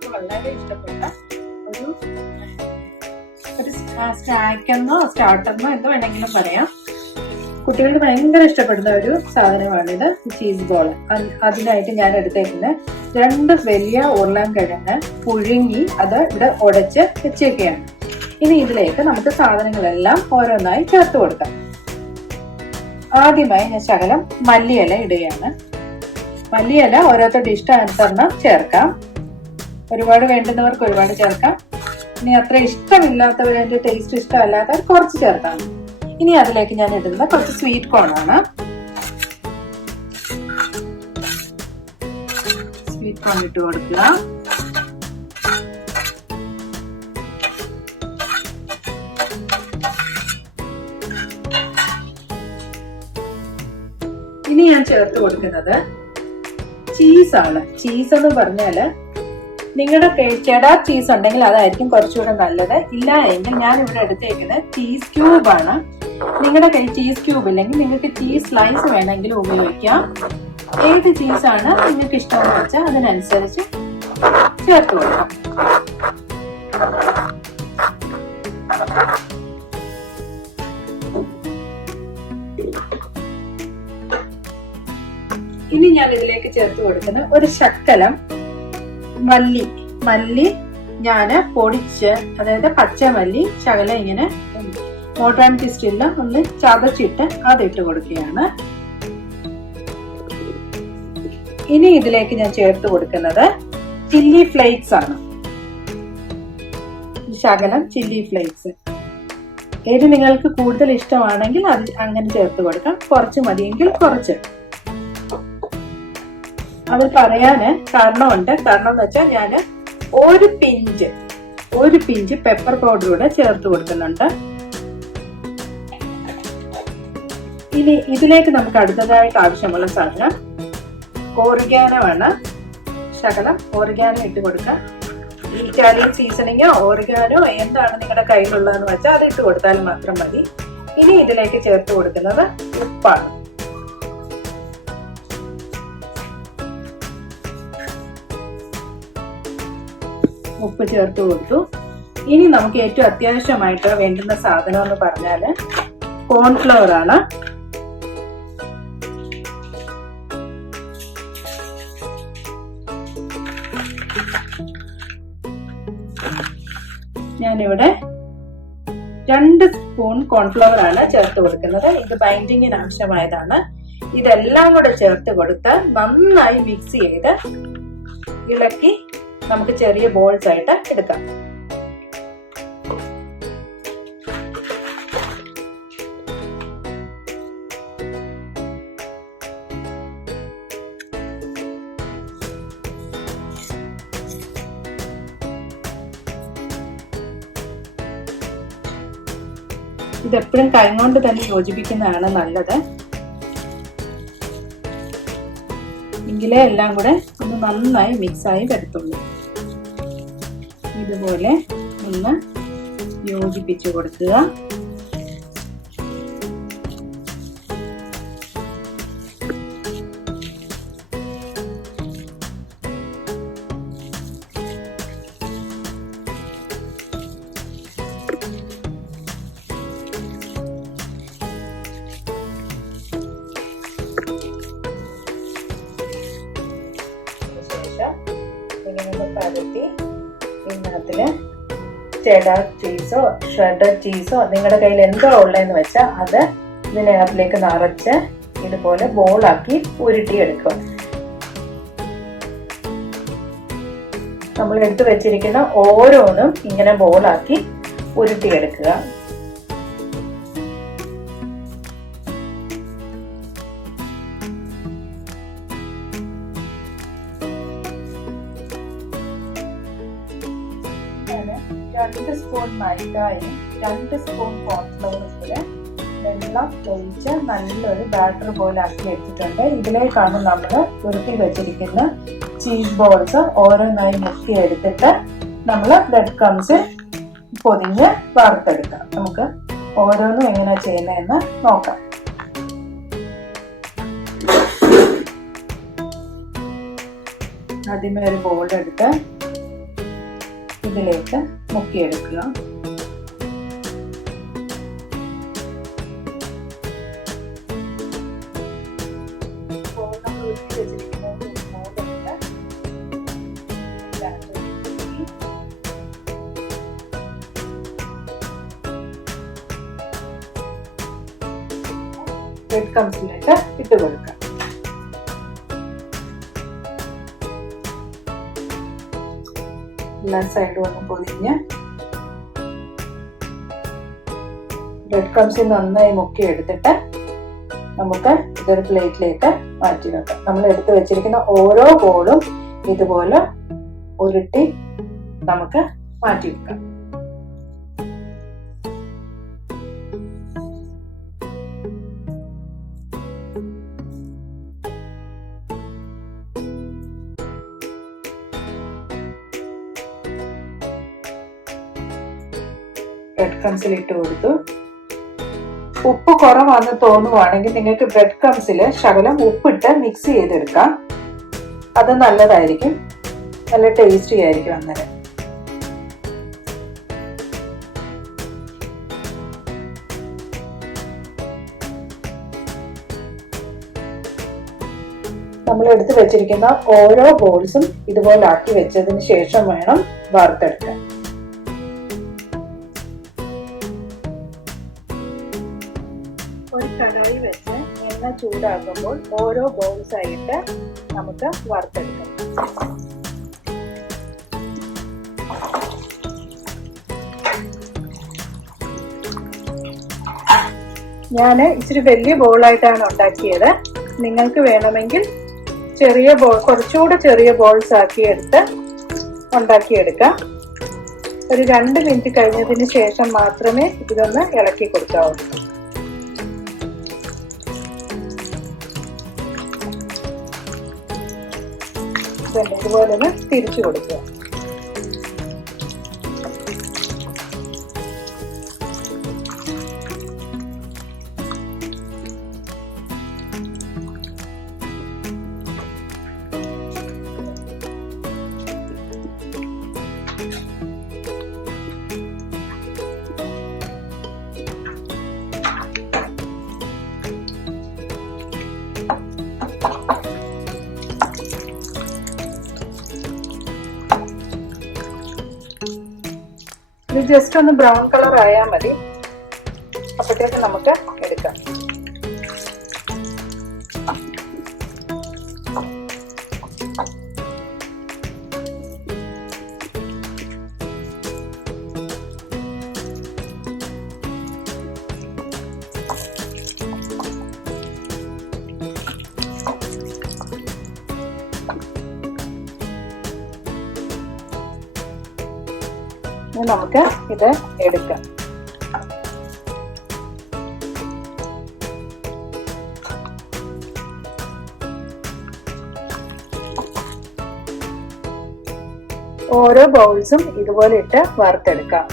കുട്ടികൾക്ക് വളരെ ഇഷ്ടപ്പെട്ട ഒരു സ്നാക്കെന്നോ സ്റ്റാർട്ടറിനോ എന്തോ വേണമെങ്കിലും പറയാം. കുട്ടികൾക്ക് ഭയങ്കര ഇഷ്ടപ്പെടുന്ന ഒരു സാധനമാണിത്, ചീസ് ബോൾ. അതിനായിട്ട് ഞാൻ എടുത്തേക്കുന്നത് 2 വലിയ ഉരുളൻകിഴങ്ങ് പുഴുങ്ങി അത് ഇവിടെ ഉടച്ച് വെച്ചേക്കുകയാണ്. ഇനി ഇതിലേക്ക് നമുക്ക് സാധനങ്ങളെല്ലാം ഓരോന്നായി ചേർത്ത് കൊടുക്കാം. ആദ്യമായി ഞാൻ ശകലം മല്ലിയില ഇടുകയാണ്. മല്ലിയില ഓരോരുത്തരുടെ ഇഷ്ടാനുസരണം ചേർക്കാം. ഒരുപാട് വേണ്ടുന്നവർക്ക് ഒരുപാട് ചേർക്കാം. ഇനി അത്ര ഇഷ്ടമില്ലാത്തവർ, എൻ്റെ ടേസ്റ്റ് ഇഷ്ടമല്ലാത്തവർ കുറച്ച് ചേർക്കാം. ഇനി അതിലേക്ക് ഞാൻ ഇടുന്ന കുറച്ച് സ്വീറ്റ് കോൺ ആണ്. സ്വീറ്റ് കോൺ ഇട്ട് കൊടുക്കുക. ഇനി ഞാൻ ചേർത്ത് കൊടുക്കുന്നത് ചീസാണ്. ചീസ് എന്ന് പറഞ്ഞാല് നിങ്ങളുടെ ചെഡാർ ചീസ് ഉണ്ടെങ്കിൽ അതായിരിക്കും കുറച്ചുകൂടെ നല്ലത്. ഇല്ല എങ്കിൽ ഞാൻ ഇവിടെ എടുത്തേക്കുന്നത് ചീസ് ക്യൂബ് ആണ്. നിങ്ങളുടെ കയ്യിൽ ചീസ് ക്യൂബ് ഇല്ലെങ്കിൽ നിങ്ങൾക്ക് ചീസ് സ്ലൈസ് വേണമെങ്കിൽ ഉപയോഗിക്കാം. ഏത് ചീസാണ് നിങ്ങൾക്ക് ഇഷ്ടമെന്ന് വെച്ചാൽ അതിനനുസരിച്ച് ചേർത്ത് കൊടുക്കാം. ഇനി ഞാൻ ഇതിലേക്ക് ചേർത്ത് കൊടുക്കുന്ന ഒരു ശക്കലം മല്ലി ഞാന് പൊടിച്ച്, അതായത് പച്ചമല്ലി ശകലം ഇങ്ങനെ മോട്ടറാൻ ട്വിസ്റ്റിൽ ഒന്ന് ചതച്ചിട്ട് അതിട്ട് കൊടുക്കുകയാണ്. ഇനി ഇതിലേക്ക് ഞാൻ ചേർത്ത് കൊടുക്കുന്നത് ചില്ലി ഫ്ലേക്സ് ആണ്. ശകലം ചില്ലി ഫ്ലേക്സ്. ഏത് നിങ്ങൾക്ക് കൂടുതൽ ഇഷ്ടമാണെങ്കിൽ അത് അങ്ങനെ ചേർത്ത് കൊടുക്കാം. കുറച്ച് മതിയെങ്കിൽ കുറച്ച്. അത് പറയാന് കാരണമുണ്ട്. കാരണം എന്ന് വെച്ചാൽ ഞാൻ ഒരു പിഞ്ച് പെപ്പർ പൗഡർ കൂടെ ചേർത്ത് കൊടുക്കുന്നുണ്ട്. ഇനി ഇതിലേക്ക് നമുക്ക് അടുത്തതായിട്ട് ആവശ്യമുള്ള സാധനം ഓറിഗാനോ ആണ്. ശകലം ഓറിഗാനോ ഇട്ട് കൊടുക്കാം. ഇറ്റാലിയൻ സീസണിങ്ങോ ഓറിഗാനോ എന്താണ് നിങ്ങളുടെ കയ്യിലുള്ളതെന്ന് വെച്ചാൽ അത് ഇട്ട് കൊടുത്താൽ മാത്രം മതി. ഇനി ഇതിലേക്ക് ചേർത്ത് കൊടുക്കുന്നത് ഉപ്പാണ്. ഉപ്പ് ചേർത്ത് കൊടുത്തു. ഇനി നമുക്ക് ഏറ്റവും അത്യാവശ്യമായിട്ട് വേണ്ടുന്ന സാധനം എന്ന് പറഞ്ഞാല് കോൺഫ്ലവർ ആണ്. ഞാനിവിടെ 2 സ്പൂൺ കോൺഫ്ലവർ ആണ് ചേർത്ത് കൊടുക്കുന്നത്. ഇത് ബൈൻഡിങ്ങിന് ആവശ്യമായതാണ്. ഇതെല്ലാം കൂടെ ചേർത്ത് കൊടുത്ത് നന്നായി മിക്സ് ചെയ്ത് ഇളക്കി നമുക്ക് ചെറിയ ബോൾസ് ആയിട്ട് എടുക്കാം. ഇതെപ്പോഴും കൈകൊണ്ട് തന്നെ യോജിപ്പിക്കുന്നതാണ് നല്ലത്. എങ്കിലേ എല്ലാം കൂടെ ഒന്ന് നന്നായി മിക്സായി വരത്തുള്ളൂ. ഇതുപോലെ ഒന്ന് യോജിപ്പിച്ചു കൊടുക്കുക. ഇങ്ങനെ പരത്തി ഇതിനകത്തില് ചെഡാർ ചീസോ ഷ്രെഡഡ് ചീസോ നിങ്ങളുടെ കയ്യിൽ എന്തോ ഉള്ളതെന്ന് വെച്ചാൽ അത് ഇതിനകത്തിലേക്ക് നിറച്ച് ഇതുപോലെ ബോളാക്കി ഉരുട്ടിയെടുക്കുക. നമ്മൾ എടുത്തു വെച്ചിരിക്കുന്ന ഓരോന്നും ഇങ്ങനെ ബോളാക്കി ഉരുട്ടിയെടുക്കുക. ഞാൻ 2 സ്പൂൺ മൈദയും 2 സ്പൂൺ കോൺഫ്ലവറും കൂടെ വെള്ളം ഒഴിച്ച് നല്ലൊരു ബാറ്റർ പോലെ ആക്കി വെച്ചിട്ടുണ്ട്. ഇതിലേക്കാണ് നമ്മൾ ഉരുട്ടി വെച്ചിരിക്കുന്ന ചീസ് ബോൾസ് ഓരോന്നായി മുക്കി എടുത്തിട്ട് നമ്മൾ ബ്രെഡ് ക്രംസ് പൊതിഞ്ഞ് വറുത്തെടുക്കാം. നമുക്ക് ഓരോന്നും എങ്ങനെ ചെയ്യുന്നതെന്ന് നോക്കാം. ആദ്യമേ ഒരു ബോൾ എടുത്ത് ഇതിലേക്ക് മുക്കിയെടുക്കുക. ബ്രെഡ് ക്രംസിലേക്ക് ഇട്ട് കൊടുക്കാം. എല്ലാ സൈഡും ഒന്ന് പൊതിഞ്ഞ് ബ്രെഡ് ക്രംസിൽ നന്നായി മുക്കി എടുത്തിട്ട് നമുക്ക് ഇതൊരു പ്ലേറ്റിലേക്ക് മാറ്റി വെക്കാം. നമ്മൾ എടുത്ത് വെച്ചിരിക്കുന്ന ഓരോ ബോളും ഇതുപോലെ ഉരുട്ടി നമുക്ക് മാറ്റി വെക്കാം. ബ്രെഡ് ക്രംസിൽ ഇട്ട് കൊടുത്തു. ഉപ്പ് കുറവാണെന്ന് തോന്നുവാണെങ്കിൽ നിങ്ങൾക്ക് ബ്രെഡ് ക്രംസിൽ ശകലം ഉപ്പിട്ട് മിക്സ് ചെയ്തെടുക്കാം. അത് നല്ലതായിരിക്കും, നല്ല ടേസ്റ്റി ആയിരിക്കും. അങ്ങനെ നമ്മൾ എടുത്ത് വെച്ചിരിക്കുന്ന ഓരോ ബോൾസും ഇതുപോലെ ആക്കി വെച്ചതിന് ശേഷം വേണം വറുത്തെടുക്കാൻ. ഒരു കടായി വെച്ച് എണ്ണ ചൂടാക്കുമ്പോൾ ഓരോ ബോൾസ് ആയിട്ട് നമുക്ക് വറുത്തെടുക്കാം. ഞാൻ ഇച്ചിരി വലിയ ബോളായിട്ടാണ് ഉണ്ടാക്കിയത്. നിങ്ങൾക്ക് വേണമെങ്കിൽ ചെറിയ ബോൾ, കുറച്ചുകൂടെ ചെറിയ ബോൾസ് ആക്കി എടുത്ത് ഉണ്ടാക്കിയെടുക്കാം. ഒരു 2 മിനിറ്റ് കഴിഞ്ഞതിന് ശേഷം മാത്രമേ ഇതൊന്ന് ഇളക്കി കൊടുക്കാവൂ. ഇതുപോലെ ഒന്ന് തിരിച്ചു കൊടുക്കുക. ഇത് ജസ്റ്റ് ഒന്ന് ബ്രൗൺ കളർ ആയാൽ മതി. അപ്പോഴത്തേക്ക് നമുക്ക് എടുക്കാം. നമുക്ക് ഇത് എടുക്കാം. ഓരോ ബൗൾസും ഇതുപോലെ ഇട്ട് വറുത്തെടുക്കാം.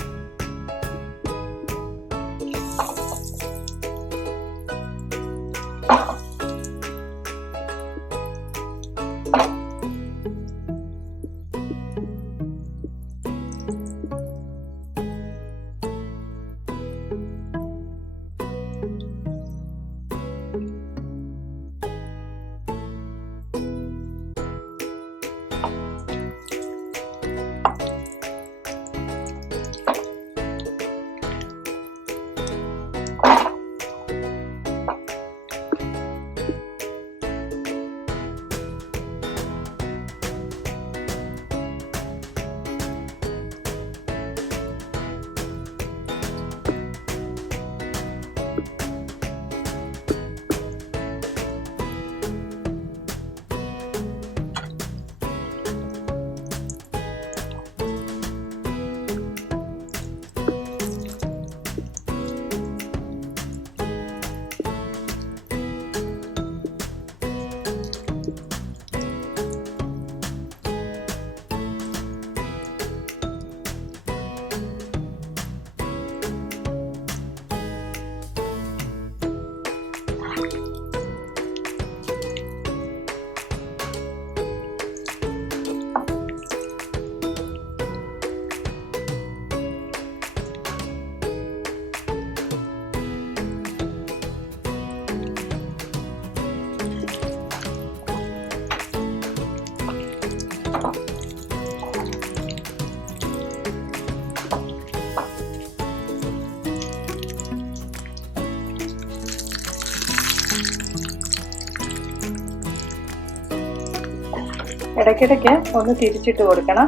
ഇടയ്ക്കിടയ്ക്ക് ഒന്ന് തിരിച്ചിട്ട് കൊടുക്കണം.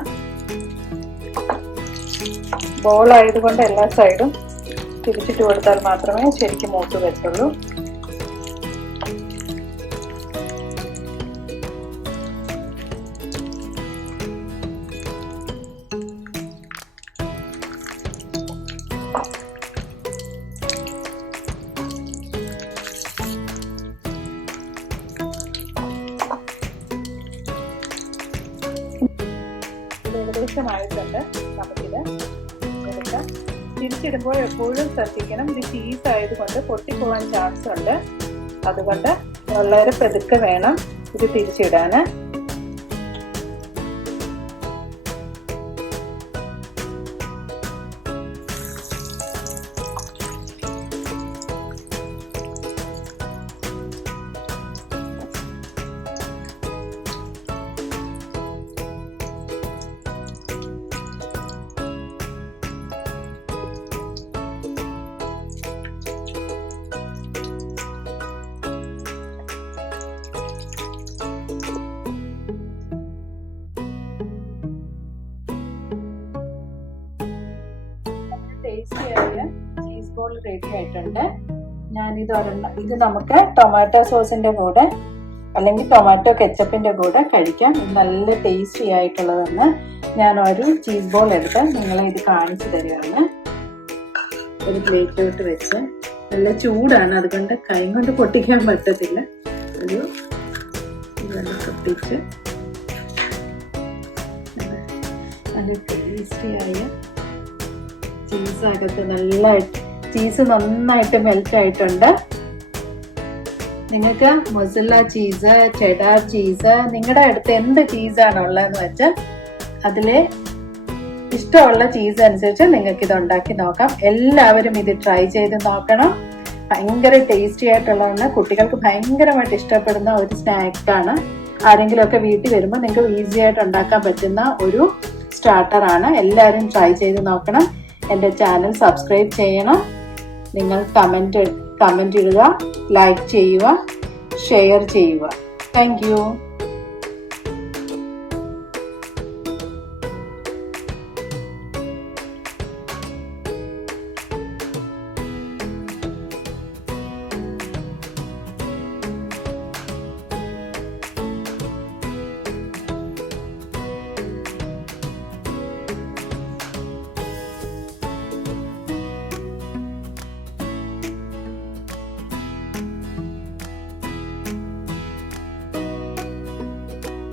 ബോൾ ആയതുകൊണ്ട് എല്ലാ സൈഡും തിരിച്ചിട്ട് കൊടുത്താൽ മാത്രമേ ശരിക്കും മൂത്ത് വരത്തുള്ളൂ. ഏകദേശമായിട്ടുണ്ട്. നമുക്കിത് എടുക്കാം. തിരിച്ചിടുമ്പോൾ എപ്പോഴും ശ്രദ്ധിക്കണം, ഇത് ചീസ് ആയതുകൊണ്ട് പൊട്ടിപ്പോവാൻ ചാൻസ് ഉണ്ട്. അതുകൊണ്ട് വളരെ പതുക്കെ വേണം ഇത് തിരിച്ചിടാൻ. ടേസ്റ്റിയായ ചീസ് ബോൾ റെഡി ആയിട്ടുണ്ട്. ഇത് നമുക്ക് ടൊമാറ്റോ സോസിന്റെ കൂടെ അല്ലെങ്കിൽ ടൊമാറ്റോ കെച്ചപ്പിന്റെ കൂടെ കഴിക്കാം. ഇത് നല്ല ടേസ്റ്റി ആയിട്ടുള്ളതെന്ന് ഞാൻ ഒരു ചീസ് ബോൾ എടുത്ത് നിങ്ങളെ ഇത് കാണിച്ചു തരികയാണ്. ഒരു പ്ലേറ്റിലോട്ട് വെച്ച്, നല്ല ചൂടാണ് അതുകൊണ്ട് കൈ കൊണ്ട് പൊട്ടിക്കാൻ പറ്റത്തില്ല. ഒരു ഇതെല്ലാം പൊട്ടിച്ച് നല്ല ടേസ്റ്റിയായ ചീസകത്ത് ചീസ് നന്നായിട്ട് മെൽറ്റ് ആയിട്ടുണ്ട്. നിങ്ങൾക്ക് മൊസറല്ല ചീസ്, ചെഡാർ ചീസ്, നിങ്ങളുടെ അടുത്ത് എന്ത് ചീസാണ് ഉള്ളതെന്ന് വെച്ചാൽ അതിലെ ഇഷ്ടമുള്ള ചീസ് അനുസരിച്ച് നിങ്ങൾക്ക് ഇത് ഉണ്ടാക്കി നോക്കാം. എല്ലാവരും ഇത് ട്രൈ ചെയ്ത് നോക്കണം. ഭയങ്കര ടേസ്റ്റി ആയിട്ടുള്ളതാണ്. കുട്ടികൾക്ക് ഭയങ്കരമായിട്ട് ഇഷ്ടപ്പെടുന്ന ഒരു സ്നാക്കാണ്. ആരെങ്കിലുമൊക്കെ വീട്ടിൽ വരുമ്പോൾ നിങ്ങൾക്ക് ഈസി ആയിട്ട് ഉണ്ടാക്കാൻ പറ്റുന്ന ഒരു സ്റ്റാർട്ടറാണ്. എല്ലാവരും ട്രൈ ചെയ്ത് നോക്കണം. എൻ്റെ ചാനൽ സബ്സ്ക്രൈബ് ചെയ്യണം. നിങ്ങൾ കമൻറ്റ് ഇടുക, ലൈക്ക് ചെയ്യുക, ഷെയർ ചെയ്യുക. Thank you.